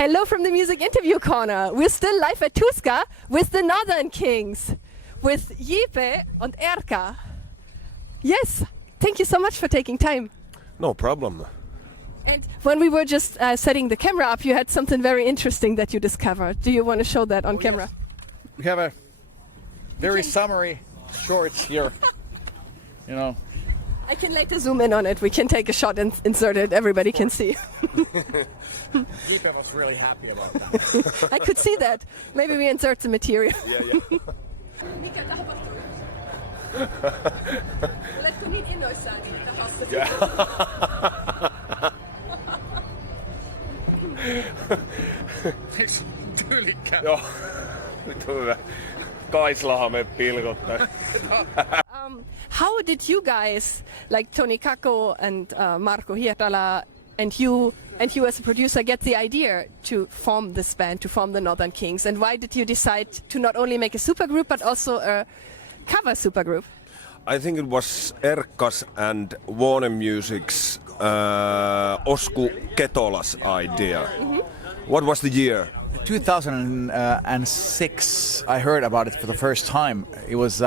Hello from the Music Interview Corner. We're still live at Tuska with the Northern Kings, with Jeppe and Erkka. Yes, thank you so much for taking time. No problem. And when we were just setting the camera up, you had something very interesting that you discovered. Do you want to show that on camera? Yes. We have a very summary shorts here. You know. I can later zoom in on it. We can take a shot and insert it. Everybody can see. Jeppe was really happy about that. I could see that. Maybe we insert the material. Yeah. Tyylikkä. Joo. Nyt on hyvä. Kaislahan me pilkottaa. How did you guys, like Toni Kakko and Marko Hietala, and you as a producer, get the idea to form this band, to form the Northern Kings? And why did you decide to not only make a supergroup but also a cover supergroup? I think it was Erkka's and Warner Music's Tuska Ketola's idea. Mm-hmm. What was the year? 2006, I heard about it for the first time. It was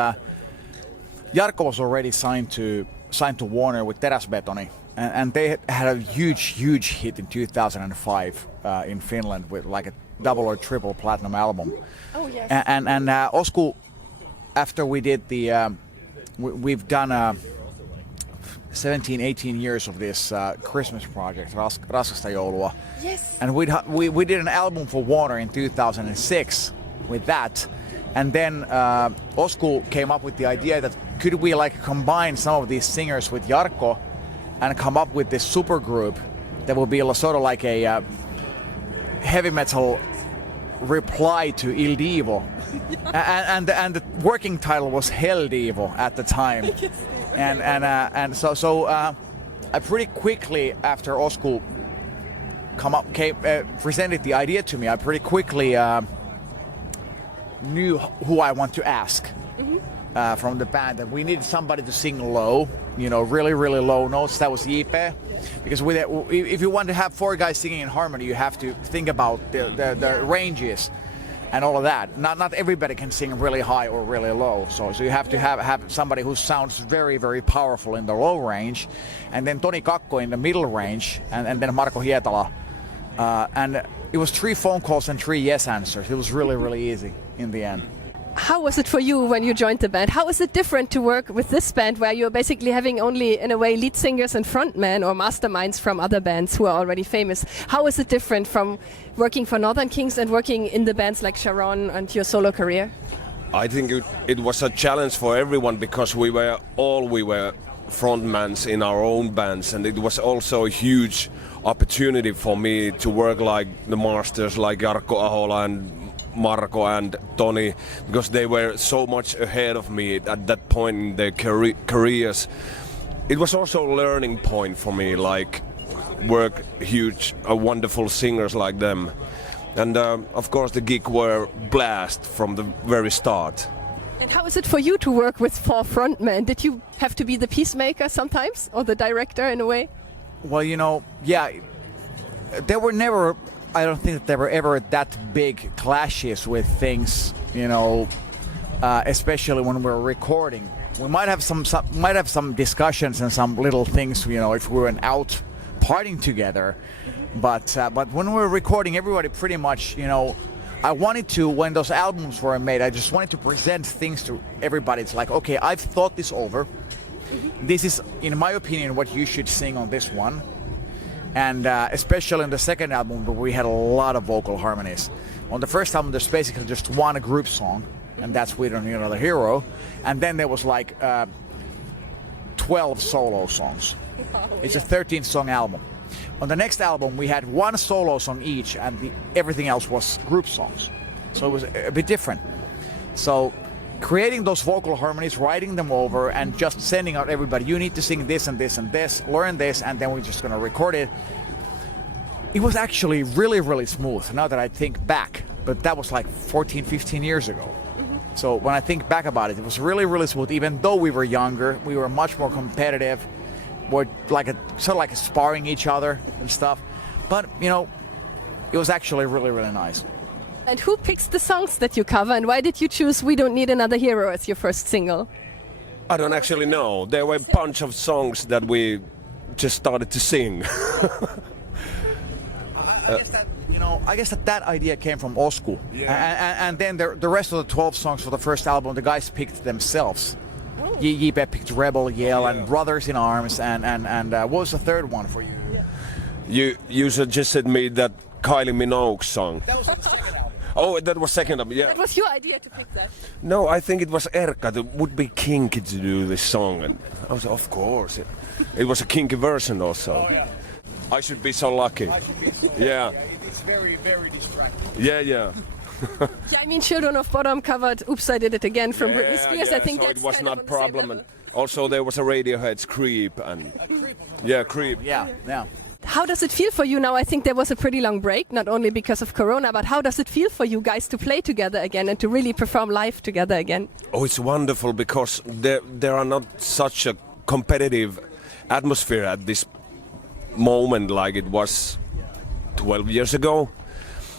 Jarkko was already signed to Warner with Teräsbetoni, and they had a huge hit in 2005 in Finland with like a double or triple platinum album. Oh yes. And Tuska, after we did the, we've done 17-18 years of this Christmas project, Raskasta Joulua. Yes. And we did an album for Warner in 2006 with that. And then Tuska came up with the idea that could we like combine some of these singers with Jarkko and come up with this supergroup that would be sort of like a heavy metal reply to Il Divo. and the working title was Hell Divo at the time. And so I pretty quickly after Tuska presented the idea to me, I pretty quickly knew who I want to ask from the band. That we needed somebody to sing low, really low notes. That was Jeppe, because if you want to have four guys singing in harmony, you have to think about the ranges and all of that. Not everybody can sing really high or really low, so you have to have somebody who sounds very powerful in the low range, and then Toni Kakko in the middle range, and then Marko Hietala. And it was 3 phone calls and 3 yes answers. It was really easy in the end. How was it for you when you joined the band? How is it different to work with this band where you're basically having only, in a way, lead singers and frontmen or masterminds from other bands who are already famous? How is it different from working for Northern Kings and working in the bands like Sharon and your solo career? I think it was a challenge for everyone because we were frontmans in our own bands, and it was also a huge opportunity for me to work like the masters like Jarkko Ahola and Marko and Toni, because they were so much ahead of me at that point in their careers. It was also a learning point for me, like work wonderful singers like them. And of course the gig were blast from the very start. And how is it for you to work with 4 frontmen? Did you have to be the peacemaker sometimes, or the director in a way? Well, yeah, there were never, I don't think that there were ever that big clashes with things, especially when we were recording. We might have some discussions and some little things, if we were out partying together. But when we were recording, everybody pretty much, I wanted to, when those albums were made, I just wanted to present things to everybody. It's like, okay, I've thought this over. This is, in my opinion, what you should sing on this one. And especially in the second album, where we had a lot of vocal harmonies. On the first album, there's basically just one group song, and that's We Don't Need Another Hero. And then there was like 12 solo songs. It's a 13-song album. On the next album, we had 1 solo song each, and everything else was group songs. So it was a bit different. So creating those vocal harmonies, writing them over, and just sending out everybody, you need to sing this and this and this, learn this, and then we're just going to record it. It was actually really smooth, now that I think back. But that was like 14, 15 years ago. So when I think back about it, it was really smooth. Even though we were younger, we were much more competitive. We're sort of like sparring each other and stuff. But it was actually really, really nice. And who picks the songs that you cover, and why did you choose We Don't Need Another Hero as your first single? I don't actually know. There were a bunch of songs that we just started to sing. I guess that idea came from Osku. And then the rest of the 12 songs for the first album, the guys picked themselves. Jipe picked Rebel Yell and Brothers in Arms, and what was the third one for you? You suggested me that Kylie Minogue song. That was the second album. Oh, that was second album, yeah. That was your idea to pick that? No, I think it was Erkka that would be kinky to do this song, and I was, of course. It was a kinky version also. Oh, yeah. I should be so lucky. Yeah. It's very, very distracting. Yeah. Yeah, I mean, Children of Bodom covered Oops, I Did It Again from Britney Spears. I think so that's it was kind not of on the same problem. level. And also there was a Radiohead's Creep and Creep. Yeah. How does it feel for you now? I think there was a pretty long break, not only because of Corona, but how does it feel for you guys to play together again and to really perform live together again? Oh, it's wonderful because there are not such a competitive atmosphere at this moment like it was 12 years ago.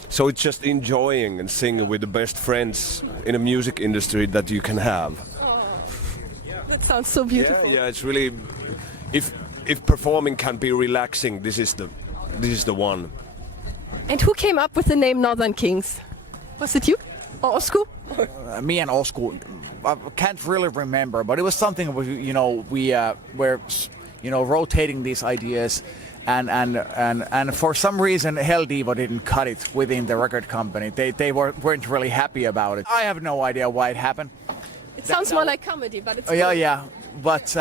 So it's just enjoying and singing with the best friends in a music industry that you can have. That sounds so beautiful. Yeah, it's really if performing can be relaxing, this is the one. And who came up with the name Northern Kings? Was it you or Osku? Me and Osku, I can't really remember, but it was something we were rotating these ideas, and for some reason Hell Diva didn't cut it within the record company. They weren't really happy about it. I have no idea why it happened. It sounds more like comedy, but it's yeah. But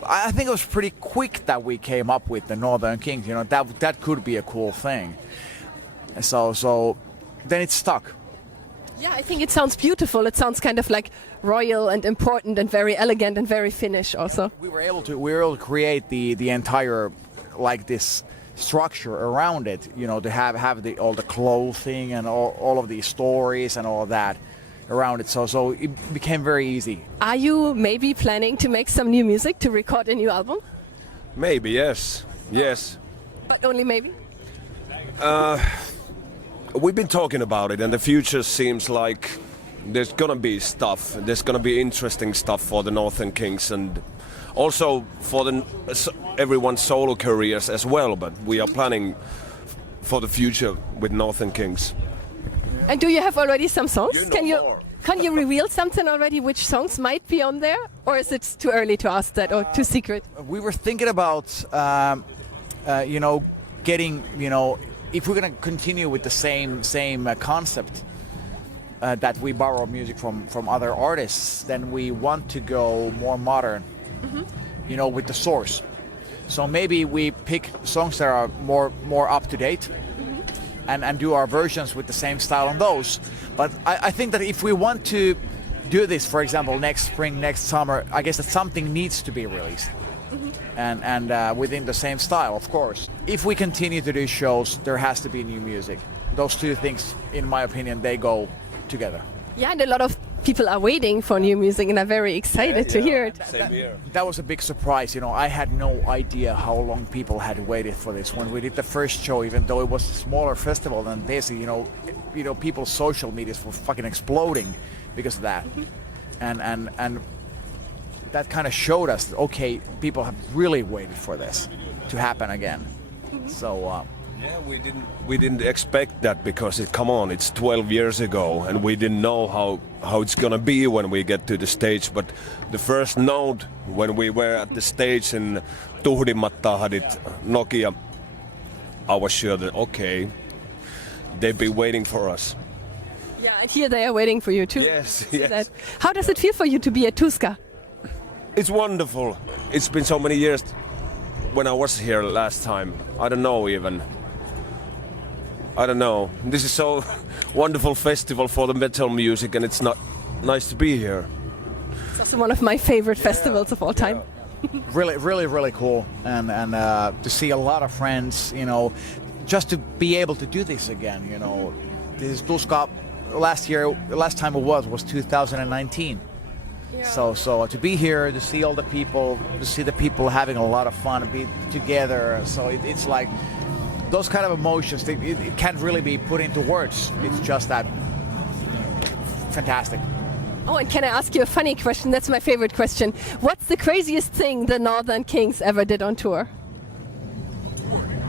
I think it was pretty quick that we came up with the Northern Kings. That could be a cool thing. So then it stuck. Yeah, I think it sounds beautiful. It sounds kind of like royal and important and very elegant and very Finnish also. We were able to create the entire like this structure around it. To have all the clothing and all of these stories and all of that around it. So it became very easy. Are you maybe planning to make some new music to record a new album? Maybe, yes. But only maybe? We've been talking about it, and the future seems like there's gonna be stuff. There's gonna be interesting stuff for the Northern Kings, and also for everyone's solo careers as well. But we are planning for the future with Northern Kings. And do you have already some songs? More. Can you reveal something already? Which songs might be on there, or is it too early to ask that, or too secret? We were thinking about, getting, if we're gonna continue with the same concept that we borrow music from other artists, then we want to go more modern, with the source. So maybe we pick songs that are more up to date. And do our versions with the same style on those. But I think that if we want to do this, for example, next spring, next summer, I guess that something needs to be released. And within the same style, of course. If we continue to do shows, there has to be new music. Those two things, in my opinion, they go together. Yeah, and a lot of people are waiting for new music and are very excited to hear it. Same here. That was a big surprise. I had no idea how long people had waited for this. When we did the first show, even though it was a smaller festival than this, people's social medias were fucking exploding because of that. And that kind of showed us that, okay, people have really waited for this to happen again. So yeah, we didn't expect that because it's 12 years ago, and we didn't know how it's gonna be when we get to the stage. But the first note when we were at the stage in Tuhdimmatta-hadit Nokia, I was sure that okay, they've been waiting for us. Yeah, and here they are waiting for you too. Yes. How does it feel for you to be at Tuska? It's wonderful. It's been so many years. When I was here last time, I don't know. This is so wonderful festival for the metal music, and it's not nice to be here. It's also one of my favorite festivals of all time. really, really, really cool, and to see a lot of friends. Just to be able to do this again. This is Tuska. Last time it was 2019. Yeah. So to be here, to see all the people, to see the people having a lot of fun, be together. So it's like those kind of emotions, it can't really be put into words. It's just that fantastic. Oh, and can I ask you a funny question? That's my favorite question. What's the craziest thing the Northern Kings ever did on tour?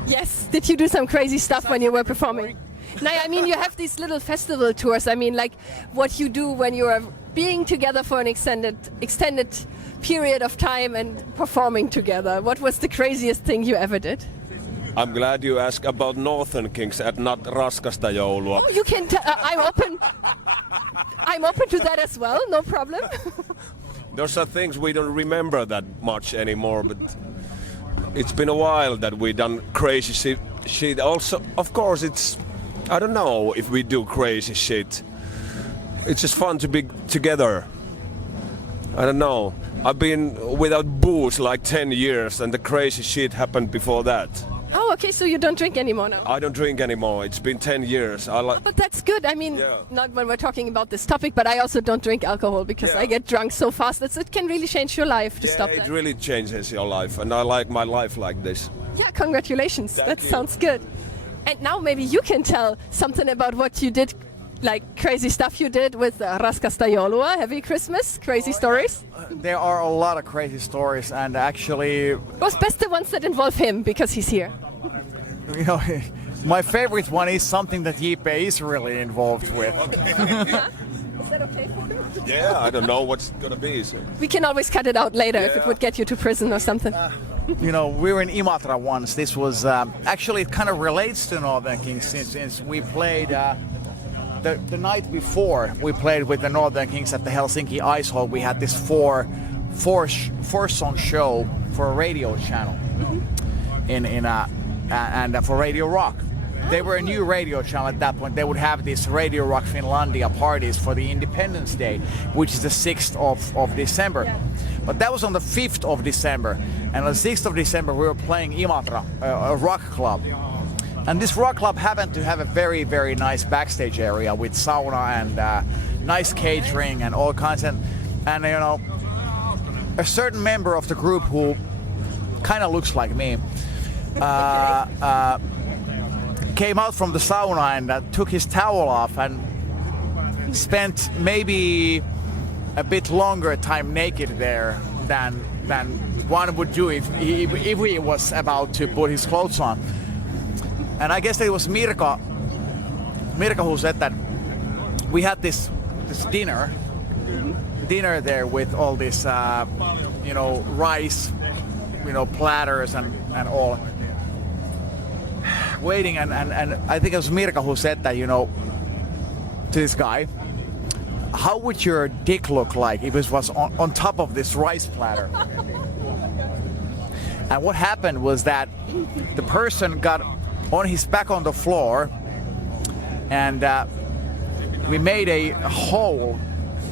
Yes, did you do some crazy stuff when you were performing? No, I mean, you have these little festival tours. I mean, like what you do when you are being together for an extended period of time and performing together. What was the craziest thing you ever did? I'm glad you asked about Northern Kings and not Raskasta Joulua. Oh, you can. I'm open. I'm open to that as well. No problem. Those are things we don't remember that much anymore, but it's been a while that we done crazy shit. Also, of course, I don't know if we do crazy shit. It's just fun to be together. I don't know. I've been without booze like 10 years and the crazy shit happened before that. Oh, okay, so you don't drink anymore now? I don't drink anymore. It's been 10 years. But that's good. I mean, not when we're talking about this topic, but I also don't drink alcohol because I get drunk so fast that it can really change your life to stop that. It really changes your life, and I like my life like this. Yeah, congratulations. That sounds good. And now maybe you can tell something about what you did, like crazy stuff you did with Raskasta Joulua, Heavy Christmas, crazy stories? There are a lot of crazy stories, and actually... What's best the ones that involve him, because he's here? You know, my favorite one is something that Jipe is really involved with. Is that okay for you? Yeah, I don't know what's gonna be. So. We can always cut it out later if it would get you to prison or something. You know, we were in Imatra once. This was actually it kind of relates to Northern Kings since we played the night before. We played with the Northern Kings at the Helsinki Ice Hall. We had this four-song show for a radio channel and for Radio Rock. They were a new radio channel at that point. They would have these Radio Rock Finlandia parties for the Independence Day, which is the 6th of December. Yeah. But that was on the 5th of December. And on the 6th of December, we were playing Imatra, a rock club. And this rock club happened to have a very, very nice backstage area with sauna and nice catering and all kinds. And you know, a certain member of the group who kind of looks like me came out from the sauna and took his towel off and spent maybe a bit longer time naked there than one would do if he was about to put his clothes on. And I guess it was Mirko who said that we had this dinner there with all this you know, rice, you know, platters and all. Waiting and I think it was Mirka who said that, you know, to this guy, how would your dick look like if it was on top of this rice platter? And what happened was that the person got on his back on the floor and we made a hole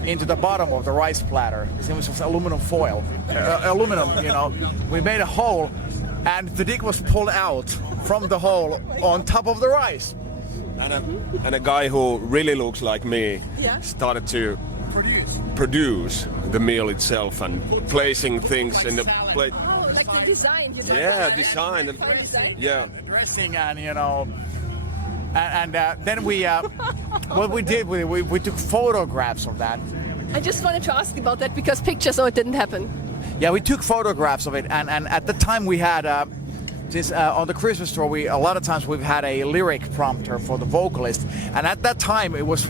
into the bottom of the rice platter. It was aluminum foil, aluminum, you know. We made a hole and the dick was pulled out from the hole on top of the rice. And a guy who really looks like me started to produce the meal itself and placing things in the plate. Oh, like the design. Design. Yeah. Dressing and, you know, and then we, what we did, we took photographs of that. I just wanted to ask about that because pictures, it didn't happen. Yeah, we took photographs of it, and at the time we had on the Christmas tour, a lot of times we've had a lyric prompter for the vocalist, and at that time it was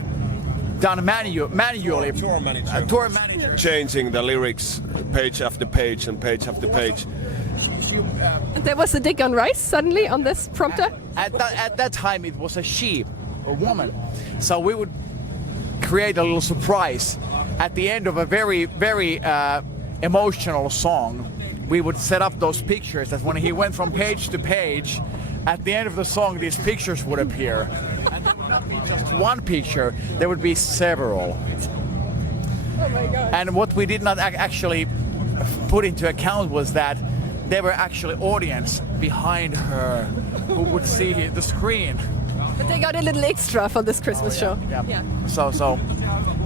done manually. Tour manager. Tour manager. Changing the lyrics page after page and page after page. And there was a dick on rice suddenly on this prompter? At that time it was a woman. So we would create a little surprise at the end of a very, very emotional song. We would set up those pictures that when he went from page to page, at the end of the song, these pictures would appear. And there would not be just one picture, there would be several. Oh my God. And what we did not actually put into account was that there were actually audience behind her who would see the screen. But they got a little extra for this Christmas show. Yeah. So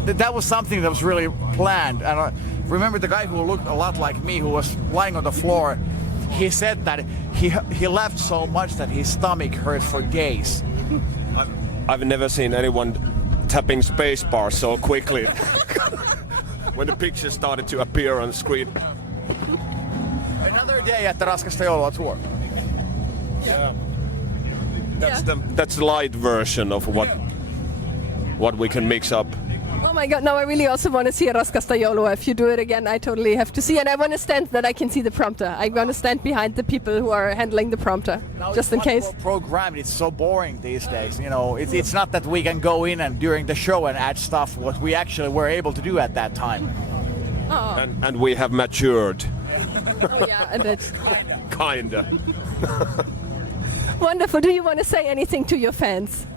that was something that was really planned. And remember the guy who looked a lot like me, who was lying on the floor, he said that he laughed so much that his stomach hurt for days. I've never seen anyone tapping spacebar so quickly. When the picture started to appear on the screen. Another day at the Raskasta Joulua tour. Yeah. That's the light version of what we can mix up. Oh my god, now I really also want to see a Raskasta Joulua. If you do it again, I totally have to see. And I want to stand that I can see the prompter. I'm going to stand behind the people who are handling the prompter, Now just in it's much case. more programmed. It's so boring these days. You know, it's not that we can go in and during the show and add stuff what we actually were able to do at that time. Oh, And we have matured. oh yeah, a bit. Kinda. Wonderful. Do you want to say anything to your fans?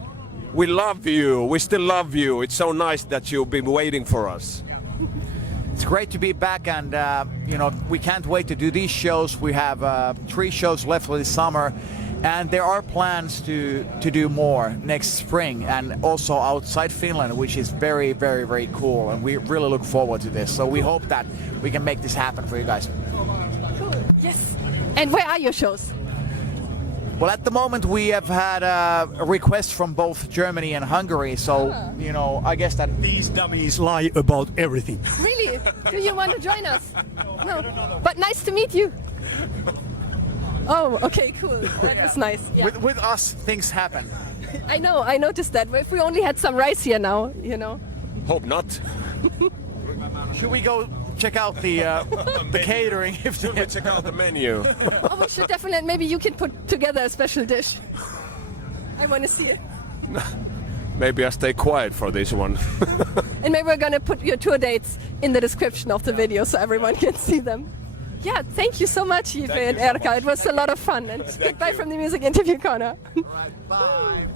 We love you. We still love you. It's so nice that you've been waiting for us. It's great to be back, and you know, we can't wait to do these shows. We have 3 shows left for this summer, and there are plans to do more next spring, and also outside Finland, which is very, very, very cool, and we really look forward to this. So we hope that we can make this happen for you guys. Cool. Yes. And where are your shows? Well, at the moment we have had a request from both Germany and Hungary, so you know, I guess that These dummies lie about everything. Really? Do you want to join us? No. But nice to meet you. Oh, okay, cool. That was nice. Yeah. with us things happen. I know, I noticed that. If we only had some rice here now, you know. Hope not. Should we go check out the catering? Should we check out the menu? Oh, we should definitely. Maybe you can put together a special dish. I want to see it. Maybe I stay quiet for this one. And maybe we're gonna put your tour dates in the description of the video so everyone can see them. Yeah, thank you so much, Yves and Erkka. It was a lot of fun. And goodbye from the Music Interview Corner. Bye.